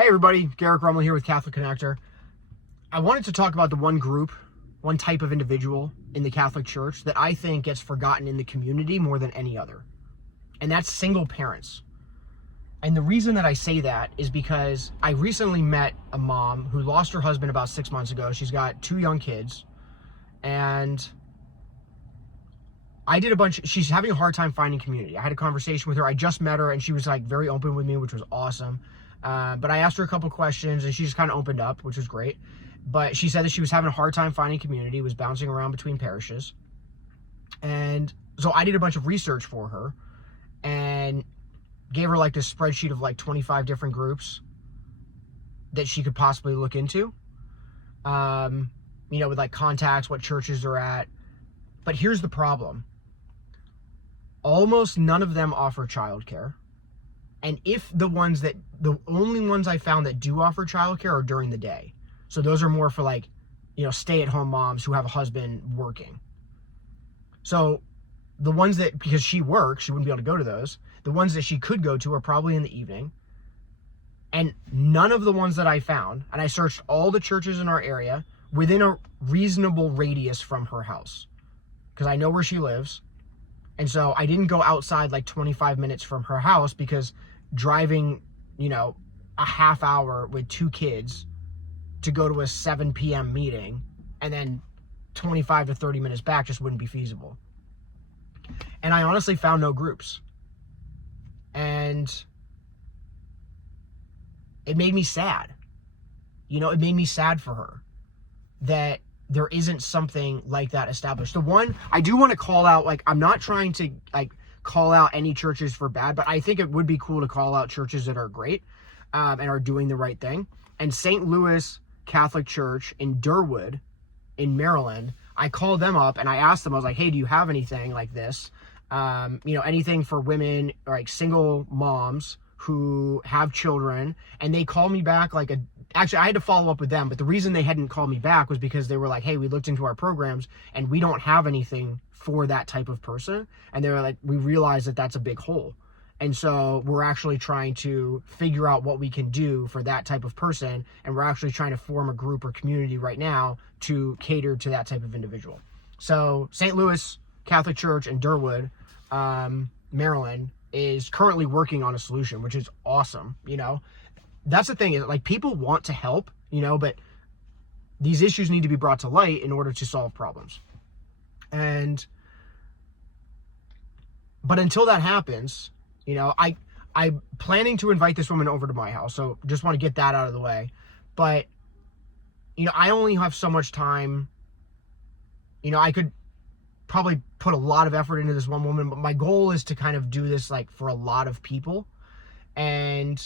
Hey everybody, Garrick Rummel here with Catholic Connector. I wanted to talk about the one group, one type of individual in the Catholic Church that I think gets forgotten in the community more than any other. And that's single parents. And the reason that I say that is because I recently met a mom who lost her husband about 6 months ago. She's got 2 young kids. And she's having a hard time finding community. I had a conversation with her. I just met her and she was like very open with me, which was awesome. But I asked her a couple questions and she just kind of opened up, which was great. But she said that she was having a hard time finding community, was bouncing around between parishes. And so I did a bunch of research for her and gave her like this spreadsheet of like 25 different groups that she could possibly look into. With like contacts, what churches they're at. But here's the problem. Almost none of them offer childcare. And the only ones I found that do offer childcare are during the day. So those are more for like, stay-at-home moms who have a husband working. So the ones that, because she works, she wouldn't be able to go to those. The ones that she could go to are probably in the evening. And none of the ones that I found, and I searched all the churches in our area within a reasonable radius from her house, because I know where she lives. And so I didn't go outside like 25 minutes from her house, because driving, a half hour with 2 kids to go to a 7 p.m. meeting and then 25 to 30 minutes back just wouldn't be feasible. And I honestly found no groups. And it made me sad. It made me sad for her that there isn't something like that established. The one I do want to call out, I'm not trying to call out any churches for bad, but I think it would be cool to call out churches that are great and are doing the right thing. And St. Louis Catholic Church in Durwood in Maryland, I called them up and I asked them, I was like, hey, do you have anything like this? Anything for women or like single moms who have children. And they called me back actually I had to follow up with them, but the reason they hadn't called me back was because they were like, hey, we looked into our programs and we don't have anything for that type of person. And they were like, we realize that that's a big hole. And so we're actually trying to figure out what we can do for that type of person. And we're actually trying to form a group or community right now to cater to that type of individual. So St. Louis Catholic Church in Durwood, Maryland, is currently working on a solution, which is awesome. That's the thing, is people want to help, but these issues need to be brought to light in order to solve problems. But until that happens, I'm planning to invite this woman over to my house. So just want to get that out of the way. But, I only have so much time. I could probably put a lot of effort into this one woman, but my goal is to kind of do this for a lot of people. And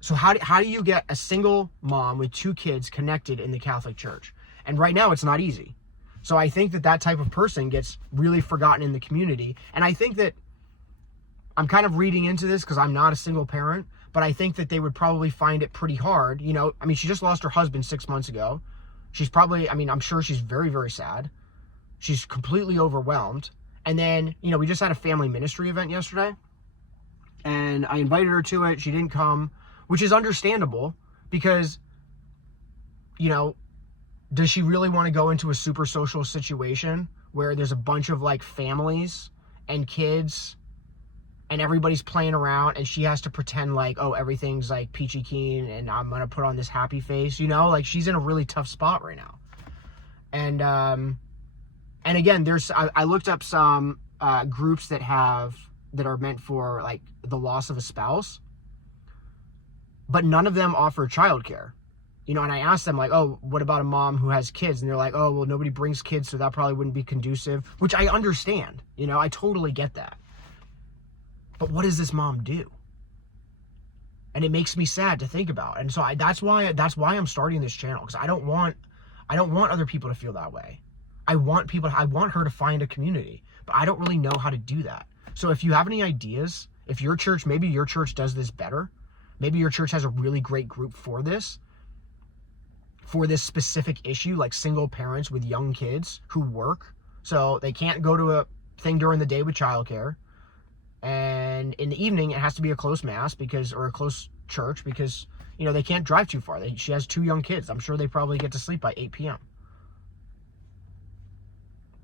so how do you get a single mom with 2 kids connected in the Catholic Church? And right now it's not easy. So I think that type of person gets really forgotten in the community. And I think that I'm kind of reading into this because I'm not a single parent, but I think that they would probably find it pretty hard. She just lost her husband 6 months ago. She's probably, I'm sure she's very, very sad. She's completely overwhelmed. And then, we just had a family ministry event yesterday and I invited her to it. She didn't come, which is understandable because, does she really want to go into a super social situation where there's a bunch of families and kids and everybody's playing around and she has to pretend everything's peachy keen and I'm going to put on this happy face, she's in a really tough spot right now. And again, I looked up some groups that are meant for the loss of a spouse, but none of them offer childcare. And I asked them oh, what about a mom who has kids? And they're like, oh, well, nobody brings kids, so that probably wouldn't be conducive, which I understand. I totally get that. But what does this mom do? And it makes me sad to think about. And so that's why I'm starting this channel, because I don't want other people to feel that way. I want her to find a community, but I don't really know how to do that. So if you have any ideas, if maybe your church does this better, maybe your church has a really great group for this specific issue, like single parents with young kids who work, so they can't go to a thing during the day with childcare, And in the evening, it has to be a close mass or a close church because, they can't drive too far. She has 2 young kids. I'm sure they probably get to sleep by 8 p.m.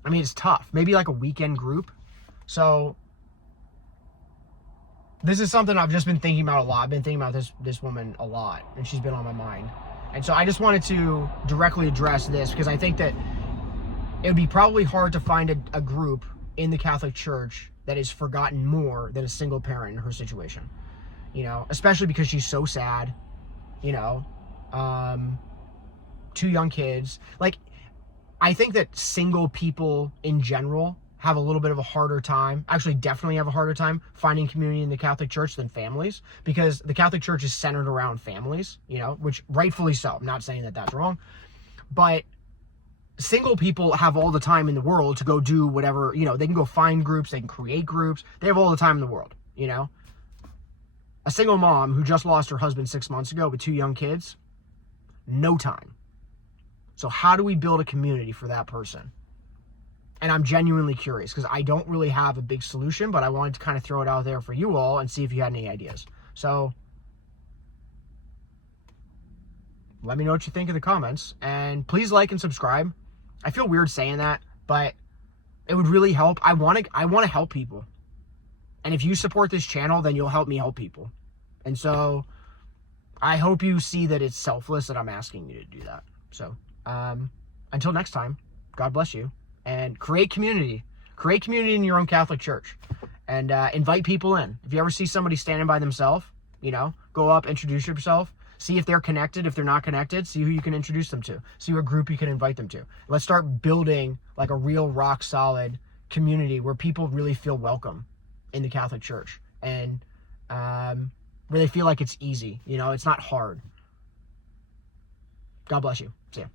I mean, it's tough. Maybe like a weekend group. So this is something I've just been thinking about a lot. I've been thinking about this woman a lot, and she's been on my mind. And so I just wanted to directly address this because I think that it would be probably hard to find a group in the Catholic Church that is forgotten more than a single parent in her situation. Especially because she's so sad, 2 young kids. Like, I think that single people in general have a little bit of a harder time, actually definitely have a harder time finding community in the Catholic Church than families, because the Catholic Church is centered around families, which rightfully so. I'm not saying that that's wrong, but single people have all the time in the world to go do whatever, they can go find groups, they can create groups, they have all the time in the world, A single mom who just lost her husband 6 months ago with 2 young kids, no time. So how do we build a community for that person? And I'm genuinely curious because I don't really have a big solution, but I wanted to kind of throw it out there for you all and see if you had any ideas. So let me know what you think in the comments, and please like and subscribe. I feel weird saying that, but it would really help. I want to help people. And if you support this channel, then you'll help me help people. And so I hope you see that it's selfless that I'm asking you to do that. So until next time, God bless you. And create community. Create community in your own Catholic Church. And invite people in. If you ever see somebody standing by themselves, go up, introduce yourself. See if they're connected. If they're not connected, see who you can introduce them to. See what group you can invite them to. Let's start building like a real rock solid community where people really feel welcome in the Catholic Church. And where they feel like it's easy. It's not hard. God bless you. See ya.